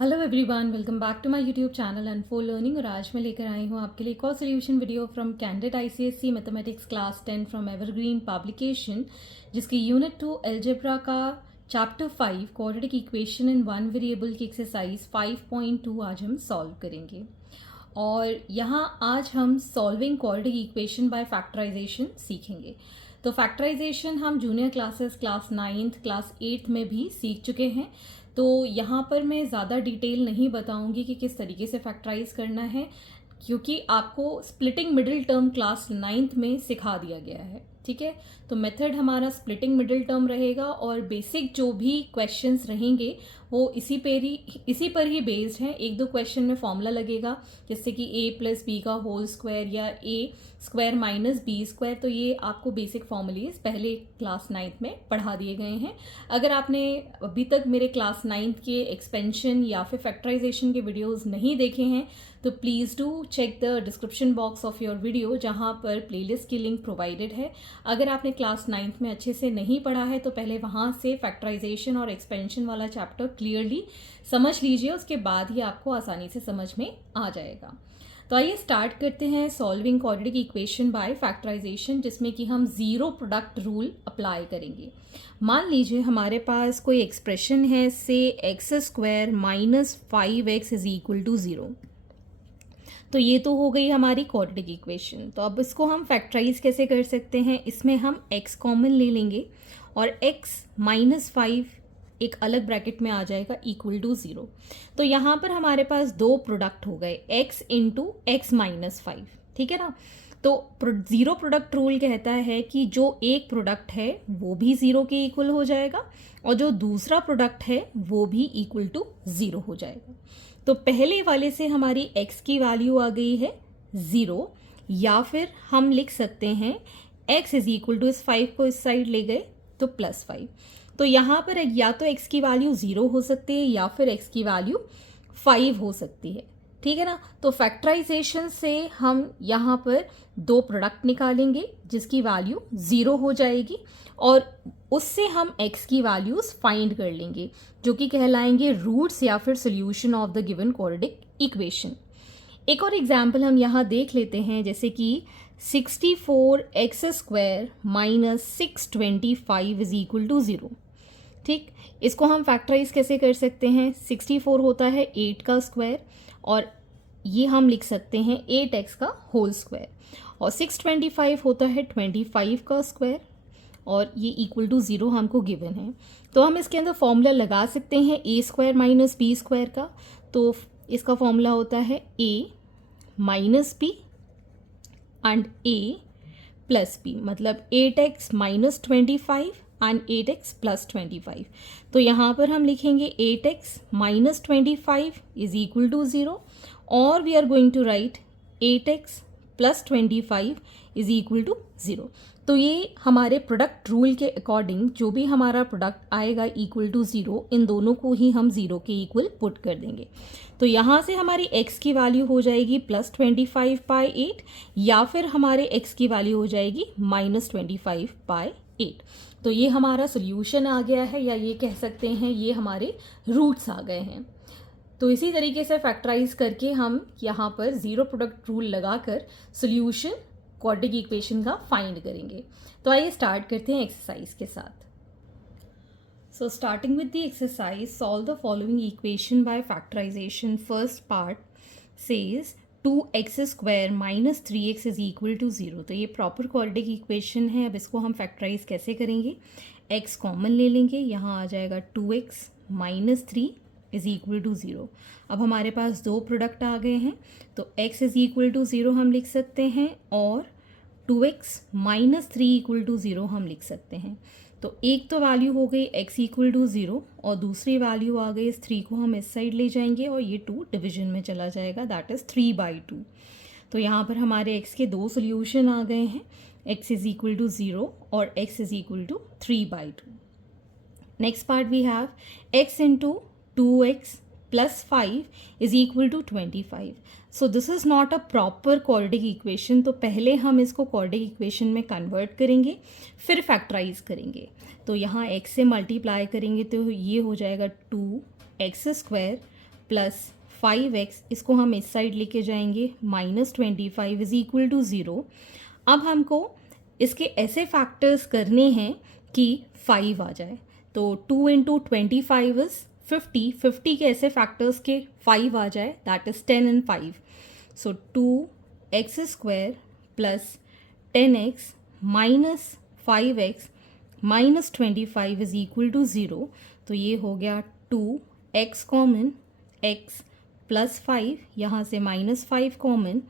Hello everyone, welcome back to my YouTube channel and for learning. और आज मैं लेकर आई हूँ आपके लिए एक और solution video from candidate ICSC mathematics class 10 from Evergreen publication, जिसकी यूनिट 2 अलजेब्रा का chapter 5 quadratic equation in one variable की एक्सरसाइज 5.2 आज हम सॉल्व करेंगे। और यहाँ आज हम solving quadratic equation by factorisation सीखेंगे। तो फैक्टराइजेशन हम junior classes class 9th class 8th में भी सीख चुके हैं। तो यहाँ पर मैं ज़्यादा डिटेल नहीं बताऊंगी कि किस तरीके से फैक्टराइज करना है, क्योंकि आपको splitting middle term class 9th में सिखा दिया गया है। ठीक है, तो मेथड हमारा स्प्लिटिंग मिडिल टर्म रहेगा और बेसिक जो भी क्वेश्चंस रहेंगे वो इसी पर ही बेस्ड हैं। एक दो क्वेश्चन में फॉर्मूला लगेगा, जैसे कि a प्लस बी का होल स्क्वायर या a square minus B square. तो ये आपको बेसिक फॉर्मूलेज पहले क्लास 9th में पढ़ा दिए गए हैं। अगर आपने अभी तक मेरे क्लास 9th के एक्सपेंशन या फिर फैक्टराइजेशन के वीडियोस नहीं देखे हैं तो please do check the description box of your video, जहाँ पर प्लेलिस्ट की लिंक प्रोवाइडेड है। अगर आपने क्लास 9th में अच्छे से नहीं पढ़ा है तो पहले वहाँ से फैक्टराइजेशन और एक्सपेंशन वाला चैप्टर क्लियरली समझ लीजिए, उसके बाद ही आपको आसानी से समझ में आ जाएगा। तो आइए स्टार्ट करते हैं solving quadratic equation by factorisation, जिसमें कि हम जीरो प्रोडक्ट रूल अप्लाई करेंगे। मान लीजिए हमारे पास कोई एक्सप्रेशन है, say x square minus 5x is equal to 0। तो ये तो हो गई हमारी क्वाड्रेटिक इक्वेशन। तो अब इसको हम फैक्टराइज कैसे कर सकते हैं, इसमें हम x कॉमन ले लेंगे और x माइनस 5 एक अलग ब्रैकेट में आ जाएगा इक्वल टू 0। तो यहाँ पर हमारे पास दो प्रोडक्ट हो गए, x इंटू एक्स माइनस 5। ठीक है ना। तो जीरो प्रोडक्ट रूल कहता है कि जो एक प्रोडक्ट है वो भी 0 के इक्वल हो जाएगा और जो दूसरा प्रोडक्ट है वो भी इक्वल टू 0 हो जाएगा। तो पहले वाले से हमारी x की वैल्यू आ गई है 0, या फिर हम लिख सकते हैं x इज इक्वल टू, इस 5 को इस साइड ले गए तो प्लस 5। तो यहाँ पर या तो x की वैल्यू 0 हो सकती है या फिर x की वैल्यू 5 हो सकती है। ठीक है ना। तो फैक्टराइजेशन से हम यहाँ पर दो प्रोडक्ट निकालेंगे जिसकी वैल्यू 0 हो जाएगी और उससे हम x की वैल्यूज फाइंड कर लेंगे, जो कि कहलाएंगे रूट्स या फिर solution of the given quadratic equation. एक और एग्जाम्पल हम यहाँ देख लेते हैं, जैसे कि 64x square minus 625 is equal to 0। ठीक, इसको हम फैक्टराइज कैसे कर सकते हैं। 64 होता है 8 का स्क्वायर और ये हम लिख सकते हैं 8x का होल स्क्वायर, और 625 होता है 25 का स्क्वायर और ये इक्वल टू 0 हमको गिवन है। तो हम इसके अंदर फॉर्मूला लगा सकते हैं a square minus B square का। तो इसका फॉर्मूला होता है a minus B and a plus B, मतलब 8x minus 25 and 8x plus 25। तो यहाँ पर हम लिखेंगे 8x minus 25 is equal to 0 और we are going to write 8x plus 25 is equal to 0। तो ये हमारे प्रोडक्ट रूल के अकॉर्डिंग जो भी हमारा प्रोडक्ट आएगा इक्वल टू 0, इन दोनों को ही हम 0 के इक्वल पुट कर देंगे। तो यहाँ से हमारी x की वैल्यू हो जाएगी प्लस 25 बाई 8, या फिर हमारे x की वैल्यू हो जाएगी माइनस 25 बाई 8। तो ये हमारा सोल्यूशन आ गया है, या ये कह सकते हैं ये हमारे रूट्स आ गए हैं। तो इसी तरीके से फैक्टराइज करके हम यहाँ पर जीरो प्रोडक्ट रूल लगाकर सोल्यूशन क्वाड्रेटिक इक्वेशन का फाइंड करेंगे। तो आइए स्टार्ट करते हैं एक्सरसाइज के साथ। So starting with the exercise, solve the following equation by factorisation. First part says 2x square minus 3x is equal to 0। तो ये प्रॉपर क्वाड्रेटिक इक्वेशन है। अब इसको हम फैक्टराइज कैसे करेंगे, x कॉमन ले लेंगे, यहाँ आ जाएगा 2x minus 3 is equal to 0। अब हमारे पास दो प्रोडक्ट आ गए हैं, तो x इज इक्वल टू 0 हम लिख सकते हैं और 2x माइनस 3 इक्वल टू 0 हम लिख सकते हैं। तो एक तो वैल्यू हो गई x इक्वल टू 0 और दूसरी वैल्यू आ गई, इस 3 को हम इस साइड ले जाएंगे और ये 2 डिवीजन में चला जाएगा, दैट इज 3/2। तो यहाँ पर हमारे x के दो सोल्यूशन आ गए हैं, x इज इक्वल टू 0 और x is equal to 3/2। Next part we have x into 2x plus 5 is equal to 25. So this is not a proper quadratic equation. तो पहले हम इसको quadratic equation में convert करेंगे, फिर factorize करेंगे। तो यहाँ x से multiply करेंगे तो ये हो जाएगा 2x स्क्वायर प्लस 5x, इसको हम इस साइड लेके जाएंगे, -25 इज इक्वल टू 0। अब हमको इसके ऐसे फैक्टर्स करने हैं कि 5 आ जाए। तो 2 इंटू 25 इज 50, 50 के ऐसे फैक्टर्स के 5 आ जाए, that is 10 and 5। So 2x² plus 10x minus 5x minus 25 is equal to 0। तो ये हो गया 2x कॉमन, x प्लस 5, यहाँ से -5 common,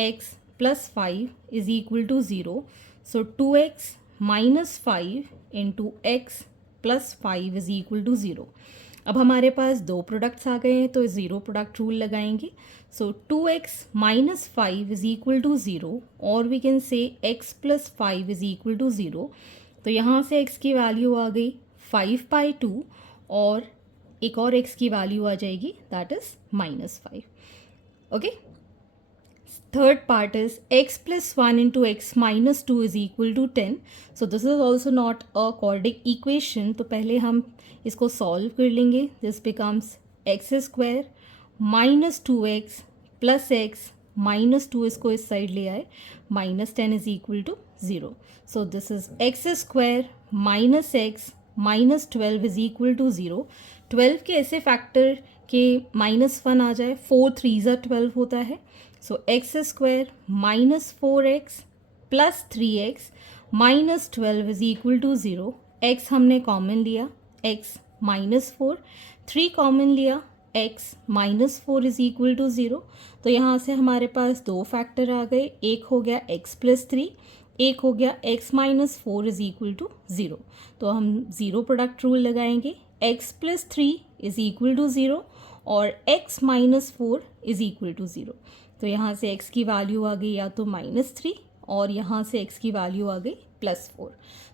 x plus 5 is equal to 0। So 2x minus 5 into x plus 5 is equal to 0। अब हमारे पास दो products आ गए हैं तो ज़ीरो प्रोडक्ट रूल लगाएंगे। So 2x minus 5 is equal to 0 और we can say x plus 5 is equal to 0। तो यहाँ से x की वैल्यू आ गई 5/2 और एक और x की वैल्यू आ जाएगी, that is -5। Okay, third part is x plus 1 into x minus 2 is equal to 10. So this is also not a quadratic equation. तो पहले हम इसको solve कर लेंगे. This becomes x² minus 2x plus x minus 2, इसको इस side ले आए, -10 is equal to 0. So this is x² minus x minus 12 is equal to 0. 12 के ऐसे फैक्टर के -1 आ जाए, 4 3s are 12 होता है। So x² minus 4x plus 3x minus 12 is equal to 0। x हमने कॉमन लिया, x -4, 3 कॉमन लिया, x -4 इज इक्वल टू 0। तो यहाँ से हमारे पास दो फैक्टर आ गए, एक हो गया x प्लस 3, एक हो गया x -4 इज इक्वल टू 0। तो हम ज़ीरो प्रोडक्ट रूल लगाएंगे, x plus 3 is equal to 0 और x -4 इज इक्वल टू 0। तो यहाँ से x की वैल्यू आ गई या तो -3 और यहाँ से x की वैल्यू आ गई +4।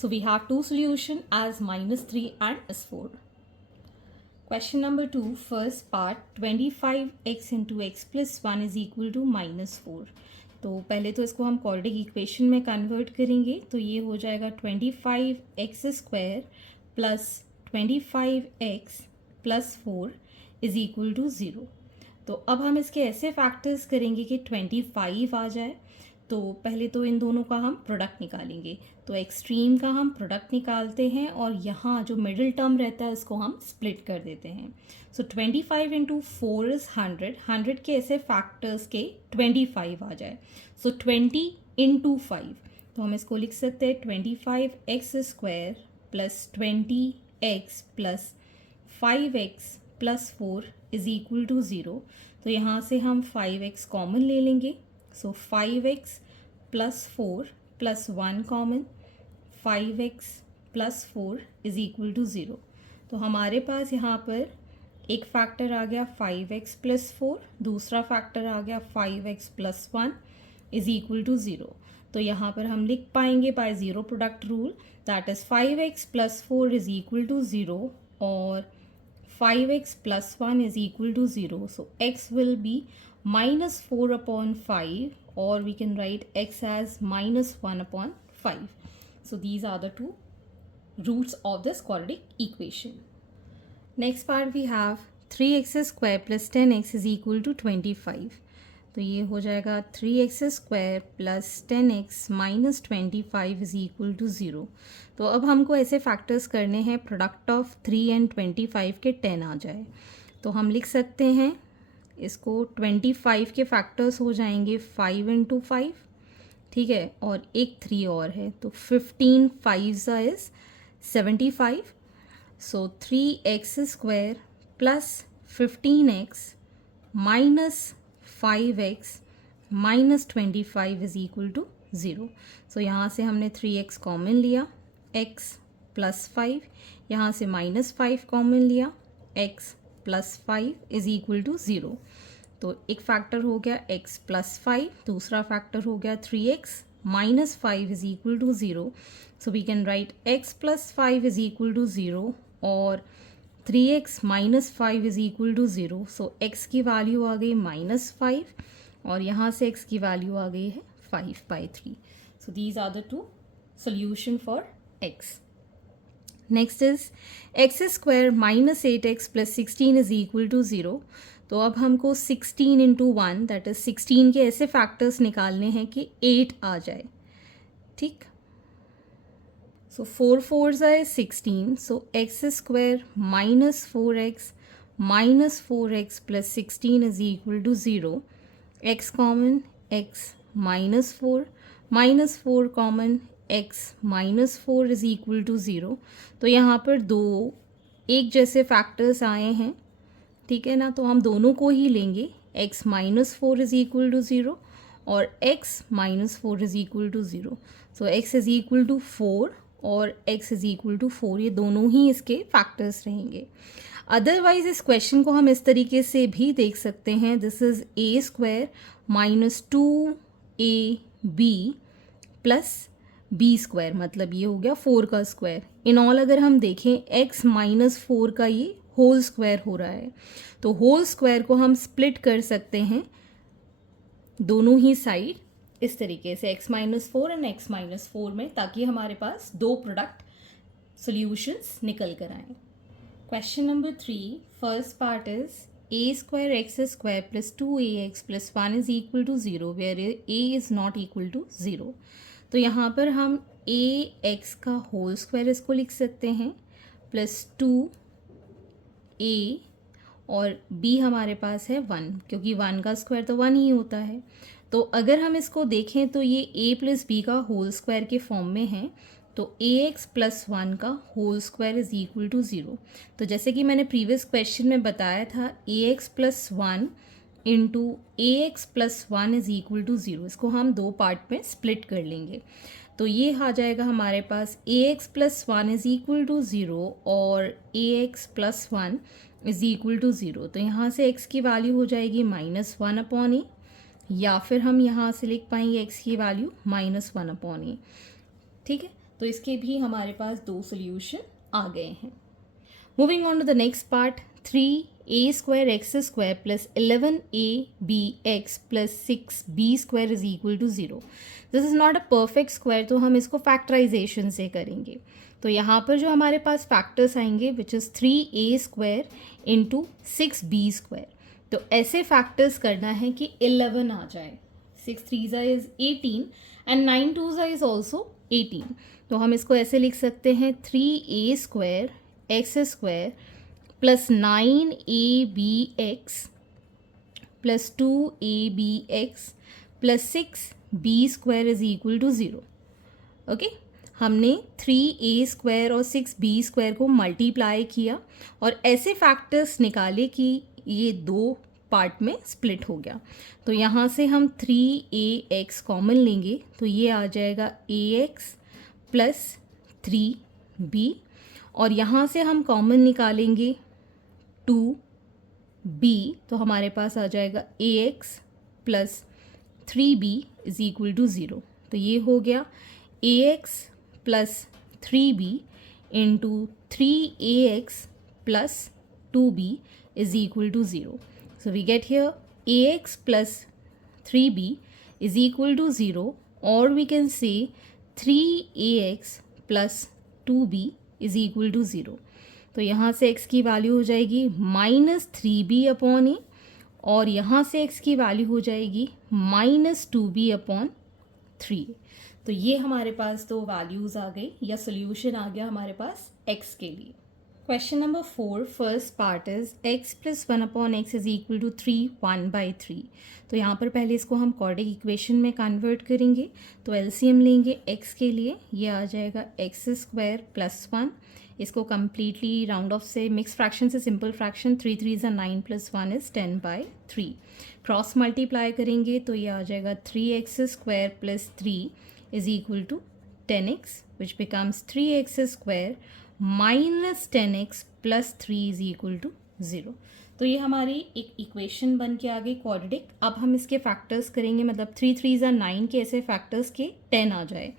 So we have two solution as -3 and +4। Question number 2, first part, 25x into x plus 1 is equal to -4। तो पहले तो इसको हम क्वाड्रेटिक इक्वेशन में कन्वर्ट करेंगे, तो ये हो जाएगा 25x² plus 25x plus 4 is equal to 0। तो अब हम इसके ऐसे फैक्टर्स करेंगे कि 25 आ जाए। तो पहले तो इन दोनों का हम प्रोडक्ट निकालेंगे, तो एक्सट्रीम का हम प्रोडक्ट निकालते हैं और यहाँ जो मिडिल टर्म रहता है उसको हम स्प्लिट कर देते हैं। सो 25 इंटू 4 इज़ 100, 100 के ऐसे फैक्टर्स के 25 आ जाए। सो 20 इंटू 5, तो हम इसको लिख सकते हैं 25x² plus 20x plus 5x plus 4 is equal to 0। तो यहाँ से हम 5x कॉमन ले लेंगे, so 5x plus 4 plus 1 common, 5x plus 4 is equal to 0। तो हमारे पास यहाँ पर एक फैक्टर आ गया 5x प्लस 4, दूसरा फैक्टर आ गया 5x plus 1 is equal to 0। तो यहाँ पर हम लिख पाएंगे by zero product rule, that is 5x plus 4 is equal to 0 और 5x plus 1 is equal to 0. So x will be -4/5 or we can write x as -1/5. So these are the two roots of this quadratic equation. Next part we have 3x² plus 10x is equal to 25. तो ये हो जाएगा 3x² plus 10x minus 25 is equal to 0। तो अब हमको ऐसे factors करने हैं प्रोडक्ट ऑफ 3 एंड 25 के 10 आ जाए। तो हम लिख सकते हैं इसको 25 के फैक्टर्स हो जाएंगे 5 इंटू 5, ठीक है, और एक 3 और है, तो 15 5s is 75। So 3x² plus 15x minus 5x minus 25 is equal to 0। So यहाँ से हमने 3x कॉमन लिया, x प्लस 5, यहाँ से -5 कॉमन लिया, x plus 5 is equal to 0। तो एक फैक्टर हो गया x प्लस 5, दूसरा फैक्टर हो गया 3x minus 5 is equal to 0। So we can write x plus 5 is equal to 0 और 3x minus 5 is equal to 0। So x की वैल्यू आ गई -5 और यहाँ से x की वैल्यू आ गई है 5/3। So these are the two solution for x। Next is x square minus 8x plus 16 is equal to 0। तो अब हमको 16 इंटू 1 दैट इज 16 के ऐसे फैक्टर्स निकालने हैं कि 8 आ जाए, ठीक। सो 4 4s are 16, so x square minus 4x minus 4x plus 16 is equal to 0. x common, x minus 4 common, x minus 4 is equal to 0. तो यहाँ पर दो एक जैसे फैक्टर्स आए हैं, ठीक है ना, तो हम दोनों को ही लेंगे। x minus 4 is equal to 0 और x minus 4 is equal to 0। So x is equal to 4 और x इज इक्वल टू 4, ये दोनों ही इसके फैक्टर्स रहेंगे। अदरवाइज इस क्वेश्चन को हम इस तरीके से भी देख सकते हैं, this is A square minus 2ab plus B square, मतलब ये हो गया 4 का स्क्वायर। इन ऑल अगर हम देखें x माइनस 4 का ये होल स्क्वायर हो रहा है, तो होल स्क्वायर को हम स्प्लिट कर सकते हैं दोनों ही साइड इस तरीके से x minus 4 and x minus 4 में, ताकि हमारे पास दो प्रोडक्ट सॉल्यूशंस निकल कर आए। Question number 3, first part is a square x square plus 2ax plus 1 is equal to 0 where a is not equal to 0। तो यहाँ पर हम ax का होल स्क्वायर इसको लिख सकते हैं प्लस 2a और b हमारे पास है 1, क्योंकि 1 का स्क्वायर तो 1 ही होता है। तो अगर हम इसको देखें तो ये a प्लस बी का होल स्क्वायर के फॉर्म में है, तो ax प्लस 1 का whole square is equal to 0। तो जैसे कि मैंने प्रीवियस क्वेश्चन में बताया था, ax plus 1 into ax plus 1 is equal to 0, इसको हम दो पार्ट में स्प्लिट कर लेंगे। तो ये आ जाएगा हमारे पास ax plus 1 is equal to 0 और ax plus 1 is equal to 0। तो यहाँ से x की वैल्यू हो जाएगी माइनस 1 अपॉन ए, या फिर हम यहाँ से लिख पाएंगे x की वैल्यू माइनस 1 अपॉन ए, ठीक है। तो इसके भी हमारे पास दो सोल्यूशन आ गए हैं। Moving on to the next part, 3a square x square plus 11abx plus 6b square is equal to 0। This is not a perfect square, तो हम इसको फैक्टराइजेशन से करेंगे। तो यहाँ पर जो हमारे पास फैक्टर्स आएंगे which is 3a square into 6b square, तो ऐसे फैक्टर्स करना है कि 11 आ जाए। 6 3 इज 18 एंड 9 2 इज ऑल्सो 18। तो हम इसको ऐसे लिख सकते हैं 3a square x square plus 9abx plus 2abx plus 6b square is equal to 0। Okay, हमने 3a स्क्वायर और 6b स्क्वायर को मल्टीप्लाई किया और ऐसे फैक्टर्स निकाले कि ये दो पार्ट में स्प्लिट हो गया। तो यहाँ से हम 3ax कॉमन लेंगे, तो ये आ जाएगा ax प्लस 3b और यहाँ से हम कॉमन निकालेंगे 2b, तो हमारे पास आ जाएगा ax plus 3b is equal to 0। तो ये हो गया ax plus 3b into 3ax plus 2b is equal to 0. So we get here ax plus 3b is equal to 0, or we can say 3ax plus 2b is equal to 0. तो यहाँ से x की value हो जाएगी minus 3b upon ए और यहाँ से x की वैल्यू हो जाएगी माइनस 2b अपॉन 3। तो ये हमारे पास दो वैल्यूज़ आ गई या सोल्यूशन आ गया हमारे पास x के लिए। Question number 4, first part is x plus 1 upon x is equal to 3 1/3। तो यहाँ पर पहले इसको हम क्वाड्रेटिक इक्वेशन में कन्वर्ट करेंगे। तो एलसीएम लेंगे x के लिए, ये आ जाएगा एक्स स्क्वायर प्लस 1। इसको कम्प्लीटली राउंड ऑफ से मिक्स फ्रैक्शन से simple fraction 3 3 is 9 plus 1 is 10/3। Cross multiply करेंगे तो ये आ जाएगा 3x square plus 3 is equal to 10x which becomes 3x square minus 10x plus 3 is equal to 0। तो ये हमारी एक इक्वेशन बन के आ गई क्वाड्रेटिक। अब हम इसके फैक्टर्स करेंगे, मतलब 3 3 is 9 के ऐसे फैक्टर्स के 10 आ जाए।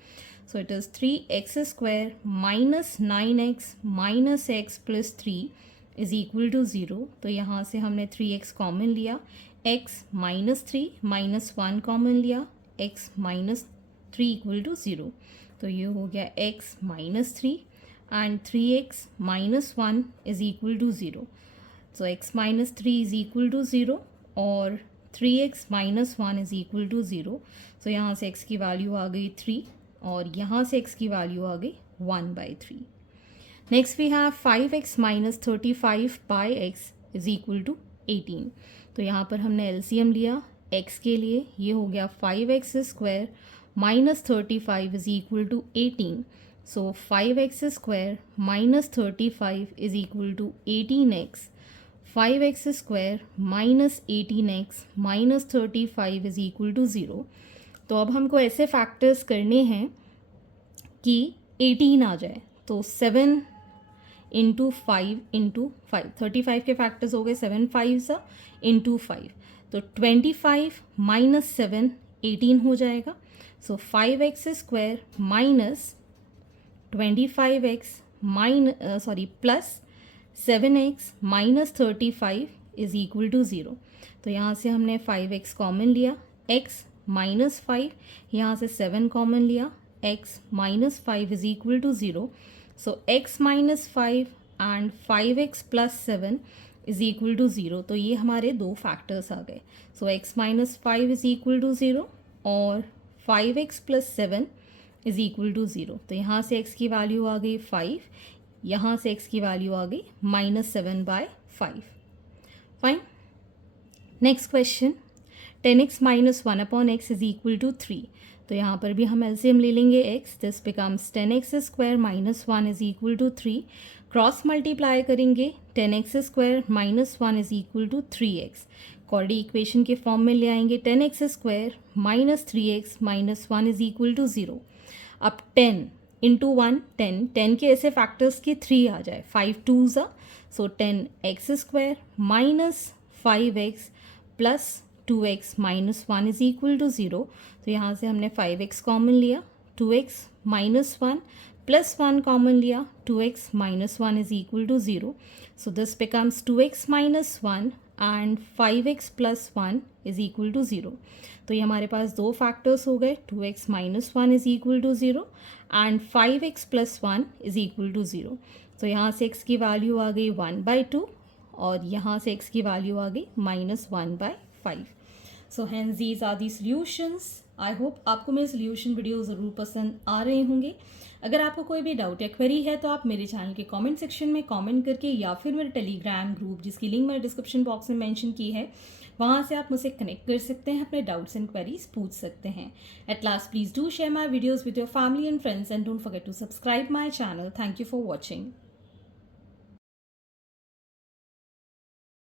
So it is 3x square minus 9x minus x plus 3 is equal to 0। तो यहाँ से हमने 3x कॉमन लिया, x माइनस 3 माइनस 1 कॉमन लिया, x माइनस 3 इक्वल टू 0। तो ये हो गया x minus 3 and 3x minus 1 is equal to 0. So x minus 3 is equal to 0 और 3x minus 1 is equal to 0. So यहाँ से x की वैल्यू आ गई 3 और यहाँ से x की वैल्यू आ गई 1/3. Next we have 5x minus 35 by x is equal to 18. तो यहाँ पर हमने LCM लिया x के लिए, ये हो गया 5x square minus 35 is equal to 18. So 5x square minus 35 is equal to 18x. 5x square minus 18x minus 35 is equal to 0. तो अब हमको ऐसे फैक्टर्स करने हैं कि 18 आ जाए. तो 7 इंटू 5 इंटू 5, 35 के फैक्टर्स हो गए 7 5 इंटू 5. तो 25 माइनस 7 18 हो जाएगा. So 5x square minus 25x plus 7x minus 35 is equal to 0. तो यहाँ से हमने 5x कॉमन लिया, x माइनस 5, यहाँ से 7 कॉमन लिया, x minus 5 is equal to 0. So x minus 5 and 5x plus 7 is equal to 0. तो ये हमारे दो फैक्टर्स आ गए. So x minus 5 is equal to 0 और 5x plus 7 is equal to 0. तो यहाँ से x की वैल्यू आ गई 5, यहाँ से x की वैल्यू आ गई -7/5. Fine. Next question, 10x minus 1 upon x is equal to 3. तो यहाँ पर भी हम एलसीएम ले लेंगे x. This becomes 10x square minus 1 is equal to 3. Cross multiply करेंगे 10x square minus 1 is equal to 3x. Quadratic equation के form में ले आएंगे 10x square minus 3x minus 1 is equal to 0. अब 10 इंटू 1 10 के ऐसे फैक्टर्स के 3 आ जाए, 5 2s. So 10x square minus 5x plus 2x minus 1 is equal to 0. तो यहाँ से हमने 5x कॉमन लिया, 2x माइनस 1 प्लस 1 कॉमन लिया, 2x minus 1 is equal to 0. So this becomes 2x minus 1 and 5x plus 1 is equal to 0. तो ये हमारे पास दो फैक्टर्स हो गए, 2x minus 1 is equal to 0 and 5x plus 1 is equal to 0. तो यहाँ से x की वैल्यू आ गई 1/2 और यहाँ से x की वैल्यू आ गई -1/5. So hence these are the solutions. I hope आपको मेरे सोल्यूशन वीडियो ज़रूर पसंद आ रहे होंगे. अगर आपको कोई भी डाउट या क्वेरी है तो आप मेरे चैनल के कमेंट सेक्शन में कमेंट करके या फिर मेरे टेलीग्राम ग्रुप जिसकी लिंक मैंने डिस्क्रिप्शन बॉक्स में मेंशन की है, वहाँ से आप मुझसे कनेक्ट कर सकते हैं, अपने डाउट्स एंड क्वेरीज पूछ सकते हैं. At last please do share my videos with your family and friends and don't forget to subscribe my channel. Thank you for watching.